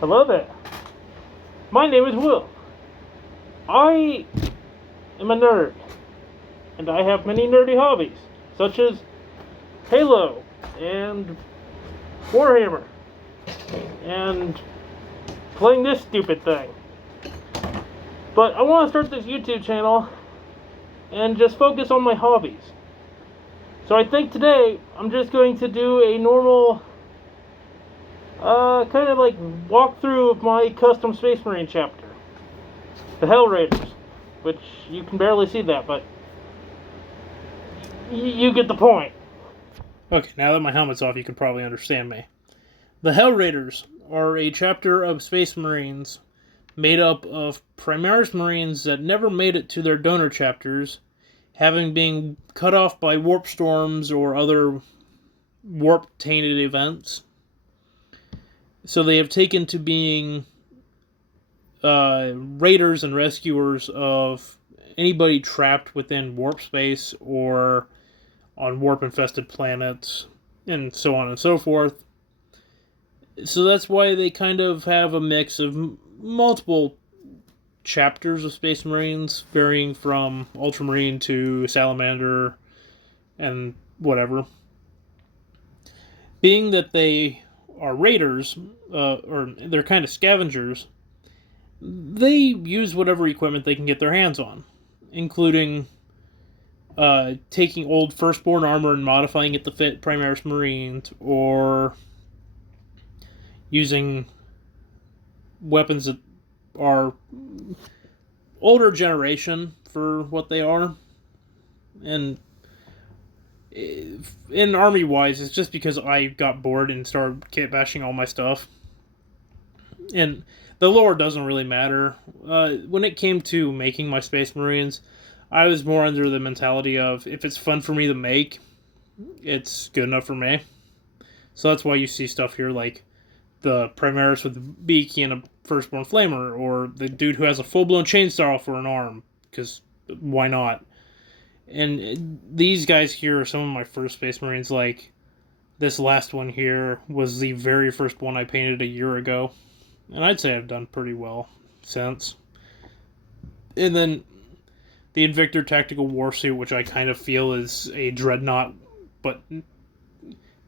Hello there. My name is Will. I am a nerd, and I have many nerdy hobbies, such as Halo and Warhammer and playing this stupid thing. But I want to start this YouTube channel and just focus on my hobbies. So I think today I'm just going to do a normal kind of like walkthrough of my custom Space Marine chapter, the Hell Raiders, which you can barely see that, but you get the point. Okay, now that my helmet's off, you can probably understand me. The Hell Raiders are a chapter of Space Marines made up of Primaris Marines that never made it to their donor chapters, having been cut off by warp storms or other warp-tainted events. So they have taken to being raiders and rescuers of anybody trapped within warp space or on warp-infested planets, and so on and so forth. So that's why they kind of have a mix of multiple chapters of Space Marines, varying from Ultramarine to Salamander and whatever. Being that they are raiders, or they're kind of scavengers, they use whatever equipment they can get their hands on, including taking old Firstborn armor and modifying it to fit Primaris Marines, or using weapons that are older generation for what they are. And in army-wise, it's just because I got bored and started kit bashing all my stuff. And the lore doesn't really matter. When it came to making my Space Marines, I was more under the mentality of, if it's fun for me to make, it's good enough for me. So that's why you see stuff here like the Primaris with a beak and a Firstborn Flamer, or the dude who has a full-blown chainsaw for an arm, because why not? And these guys here are some of my first Space Marines. Like, this last one here was the very first one I painted a year ago, and I'd say I've done pretty well since. And then the Invictor Tactical Warsuit, which I kind of feel is a dreadnought, but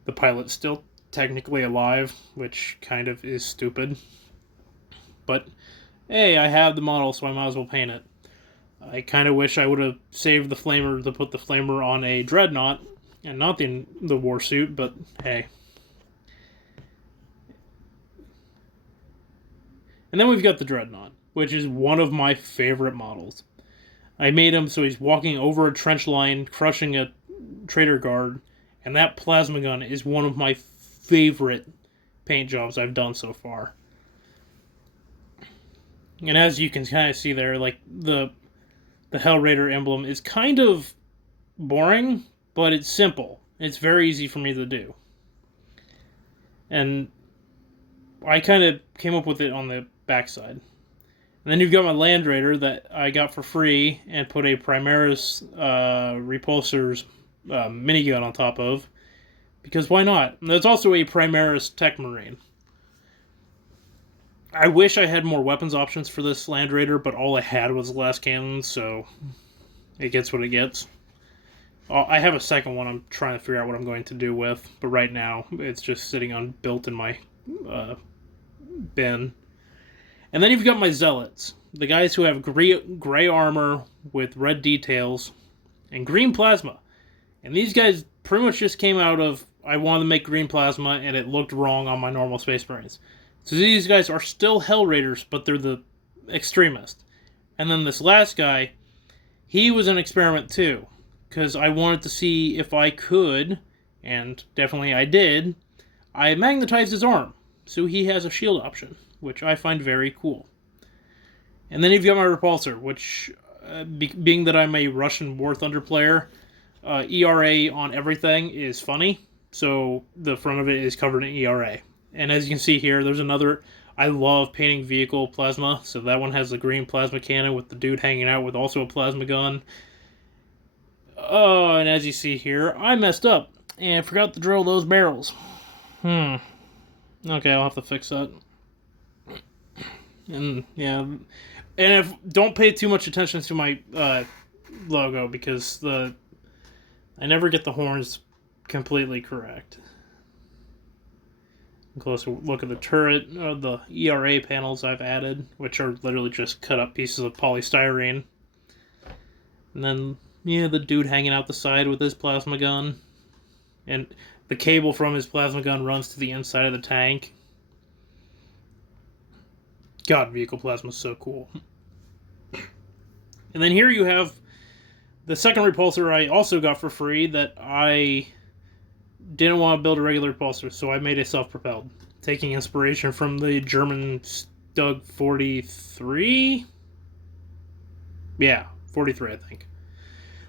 the pilot's still technically alive, which kind of is stupid. But hey, I have the model, so I might as well paint it. I kind of wish I would have saved the Flamer to put the Flamer on a dreadnought and not the warsuit, but hey. And then we've got the Dreadnought, which is one of my favorite models. I made him so he's walking over a trench line, crushing a trader guard, and that plasma gun is one of my favorite paint jobs I've done so far. And as you can kind of see there, like the Hell Raider emblem is kind of boring, but it's simple. It's very easy for me to do. And I kind of came up with it on the backside. And then you've got my Land Raider that I got for free and put a Primaris Repulsor's minigun on top of. Because why not? And there's also a Primaris Tech Marine. I wish I had more weapons options for this Land Raider, but all I had was glass cannons, so it gets what it gets. I have a second one I'm trying to figure out what I'm going to do with, but right now it's just sitting unbuilt in my bin. And then you've got my Zealots, the guys who have gray armor with red details and green plasma. And these guys pretty much just came out of, I wanted to make green plasma and it looked wrong on my normal Space Marines. So these guys are still Hell Raiders, but they're the extremist. And then this last guy, he was an experiment too, because I wanted to see if I could, and definitely I did, I magnetized his arm, so he has a shield option, which I find very cool. And then you've got my Repulsor, which, being that I'm a Russian War Thunder player, ERA on everything is funny, so the front of it is covered in ERA. And as you can see here, there's another, I love painting vehicle plasma, so that one has the green plasma cannon with the dude hanging out with also a plasma gun. Oh, and as you see here, I messed up and forgot to drill those barrels. Okay, I'll have to fix that. And yeah, and if don't pay too much attention to my logo because I never get the horns completely correct. A closer look at the turret, the ERA panels I've added, which are literally just cut up pieces of polystyrene. And then, yeah, the dude hanging out the side with his plasma gun. And the cable from his plasma gun runs to the inside of the tank. God, vehicle plasma is so cool. And then here you have the second repulsor I also got for free that I didn't want to build a regular repulsor, so I made a self-propelled, taking inspiration from the German Stug 43? Yeah, 43, I think.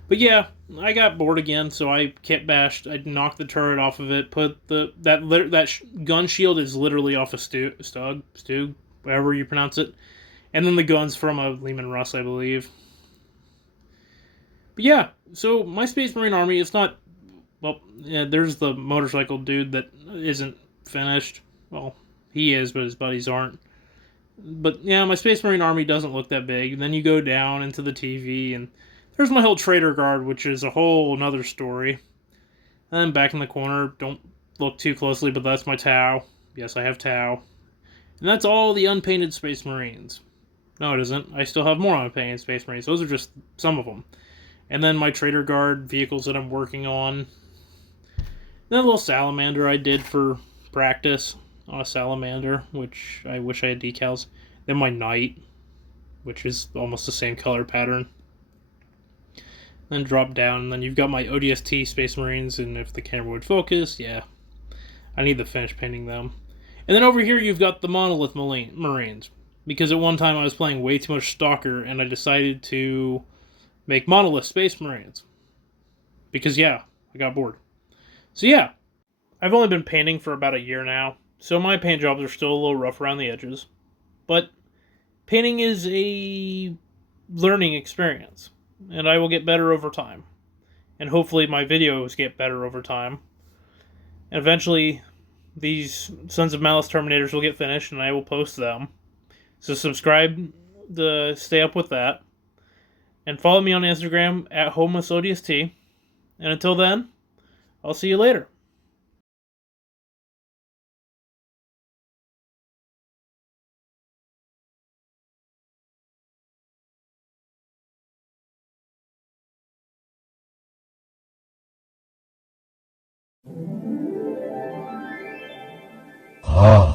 But yeah, I got bored again, so I kit bashed. I knocked the turret off of it. Put that gun shield is literally off a Stug, whatever you pronounce it, and then the gun's from a Lehman Russ, I believe. But yeah, so my Space Marine army is not. Well, yeah, there's the motorcycle dude that isn't finished. Well, he is, but his buddies aren't. But yeah, my Space Marine army doesn't look that big. And then you go down into the TV, and there's my whole Trader Guard, which is a whole another story. And then back in the corner, don't look too closely, but that's my Tau. Yes, I have Tau. And that's all the unpainted Space Marines. No, it isn't. I still have more unpainted Space Marines. Those are just some of them. And then my Trader Guard vehicles that I'm working on. Then a little salamander I did for practice on a salamander, which I wish I had decals. Then my knight, which is almost the same color pattern. Then drop down, and then you've got my ODST Space Marines, and if the camera would focus, yeah. I need to finish painting them. And then over here you've got the Monolith Marines, because at one time I was playing way too much Stalker, and I decided to make Monolith Space Marines. Because yeah, I got bored. So yeah, I've only been painting for about a year now, so my paint jobs are still a little rough around the edges. But painting is a learning experience, and I will get better over time. And hopefully my videos get better over time. And eventually, these Sons of Malice Terminators will get finished, and I will post them. So subscribe to stay up with that. And follow me on Instagram at HomelessODST. And until then, I'll see you later. Ah.